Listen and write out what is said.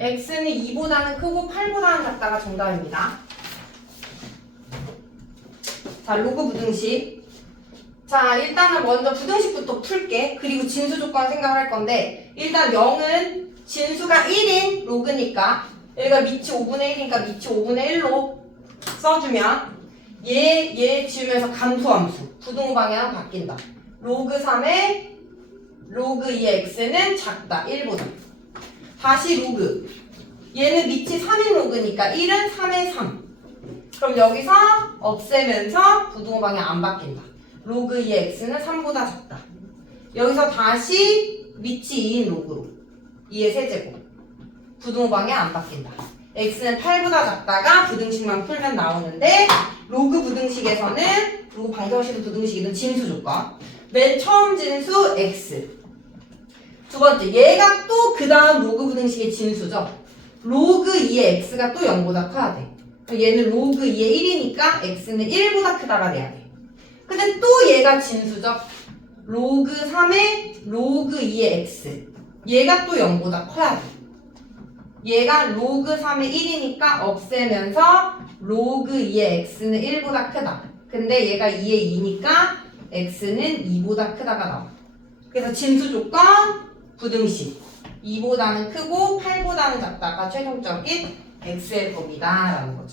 x는 2보다는 크고 8보다는 작다가 정답입니다. 자, 로그 부등식. 자, 일단은 먼저 부등식부터 풀게. 그리고 진수 조건 생각할 건데, 일단 0은 진수가 1인 로그니까, 얘가 밑이 5분의 1이니까 밑이 5분의 1로 써주면, 얘, 얘 지우면서 감소함수. 부등호 방향은 바뀐다. 로그 3의 로그 2의 x는 작다. 1보다. 다시 로그. 얘는 밑이 3인 로그니까 1은 3의 3. 그럼 여기서 없애면서 부등호 방향 안 바뀐다. 로그 2의 x는 3보다 작다. 여기서 다시 밑이 2인 로그로 2의 세제곱. 부등호 방향 안 바뀐다. x는 8보다 작다가 부등식만 풀면 나오는데 로그 부등식에서는 로그 방정식도 부등식이든 진수 조건. 맨 처음 진수 x. 두 번째 얘가 또 그 다음 로그 부등식의 진수죠. 로그 2의 x가 또 0보다 커야 돼. 그럼 얘는 로그 2의 1이니까 x는 1보다 크다가 돼야 돼. 근데 또 얘가 진수죠. 로그 3의 로그 2의 x. 얘가 또 0보다 커야 돼. 얘가 로그 3의 1이니까 없애면서 로그 2의 x는 1보다 크다. 근데 얘가 2의 2니까 x는 2보다 크다가 나와. 그래서 진수 조건 부등식. 2보다는 크고 8보다는 작다가 최종적인 x의 범위다라는 거죠.